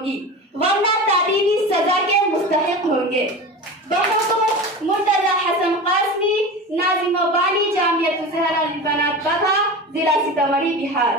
ہوگی، ورنہ تعدیبی سزا کے مستحق ہوں گے۔ بحکم مرتضی حسن قاسمی، ناظم و بانی، جامعۃ الزہرا للبنات بگھا، ضلع سیتامڑھی، بہار۔